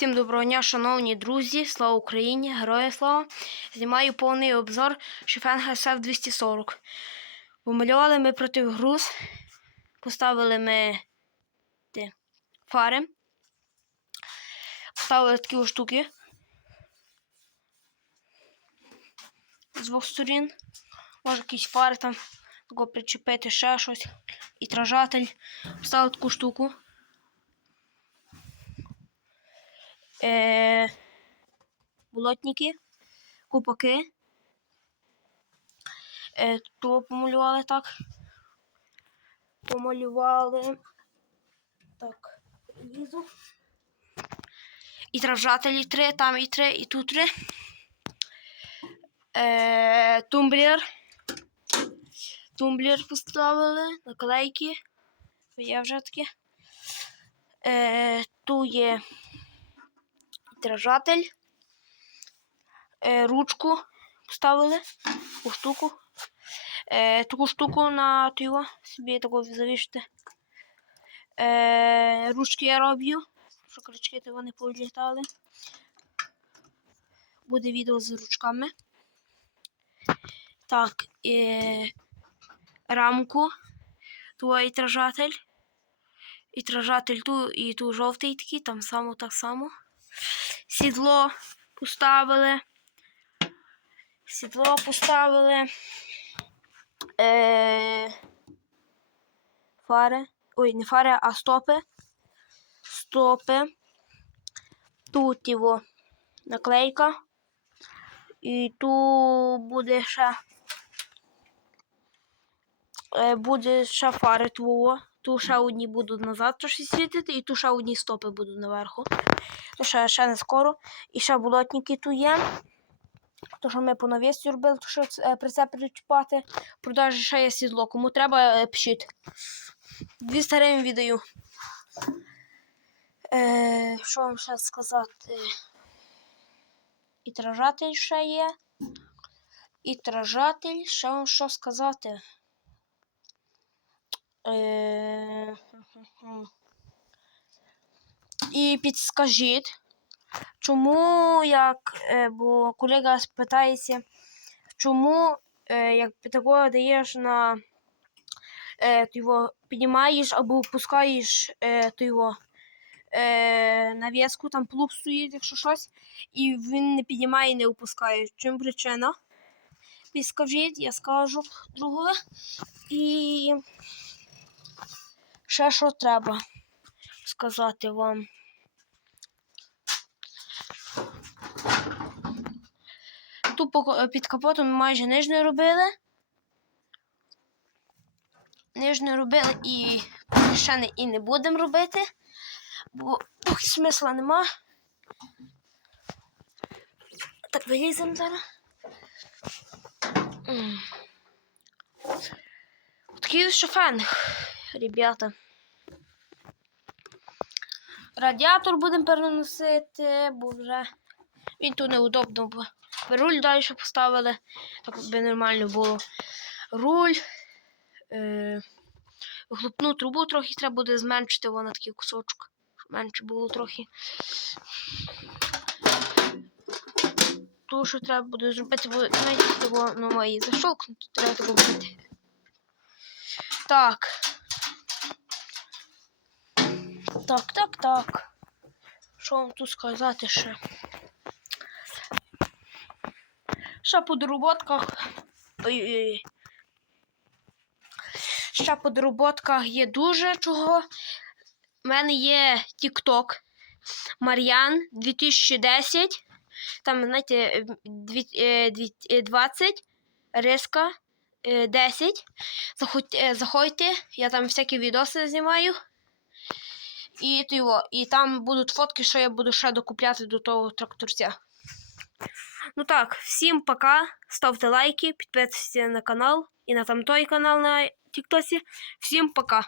Всім доброго дня, шановні друзі, слава Україні, героя слава! Знімаю повний обзор Шефенга SF 240. Помалювали ми противгруз, поставили ми ті, фари, поставили такі штуки з двох сторін. Може якісь фари там, тако причепити ще щось. І тражатель. Поставили таку штуку. Е, болотники, купаки. Е, то помалювали так. Помалювали. Так, лізу. І тражателі три, там і три, і тут три. Е, тумблер. Тумблер поставили, наклейки. Є вже такі. Е, ту є держатель, е, ручку поставили, таку штуку. Е, таку штуку на його собі таку завішити. Е, ручки я роблю, щоб крючки того не політали. Буде відео з ручками. Так, е, рамку, твій тражатель. І ту, і ту жовтий такий, там само так само сідло поставили. Сідло поставили. Е, фари. Ой, не фари, а стопи. Стопи. Тут його наклейка. І тут буде ще е, буде ще фари твого. Ще одні будуть назад трошки світити, і ще одні стопи будуть наверху. То ще, ще не скоро. І ще болотники тут є. То, що ми по навісті робили, то що е, прицеп причіпати. Продажі ще є сідло. Кому треба, е, пишіть. 200 гривень віддаю. Е, що вам ще сказати? І тражатель ще є. І тражатель, ще вам що сказати? Е, і підскажіть, чому як, е, бо колега спитається, чому е, як такого даєш на е, ти його піднімаєш або опускаєш ти його нав'язку, там плуг стоїть, якщо щось, і він не піднімає і не опускає. Чим причина? Підскажіть, я скажу друге. І ще що треба сказати вам. Тут по- під капотом майже нижнє робили. Нижнє робили і ще не, і не будемо робити, бо поки смисла нема. Так, виліземо зараз. Такий шофен, ребята. Радіатор будемо переносити, бо вже він тут неудобно, бо руль далі поставили, так би нормально було. Руль. Е, Вихлопну трубу трохи треба буде зменшити вона такий кусочок, щоб менше було трохи. Ту, що треба буде зробити, бо навіть ну, має защолкнути, треба робити. Так. Так, так, так. Що вам тут сказати ще? Ще по дороботках. Ой-ой-ой. Ще по дороботках є дуже чого. У мене є TikTok Мар'ян 2010. Там, знаєте, дві- е, дві- е, 20, Риска е, 10. Е, Заходьте, я там всякі відоси знімаю. І, то його, і там будуть фотки, що я буду ще докупляти до того тракторця. Ну так, всім пока. Ставте лайки, підписуйтесь на канал і на там той канал на Тіктосі. Всім пока.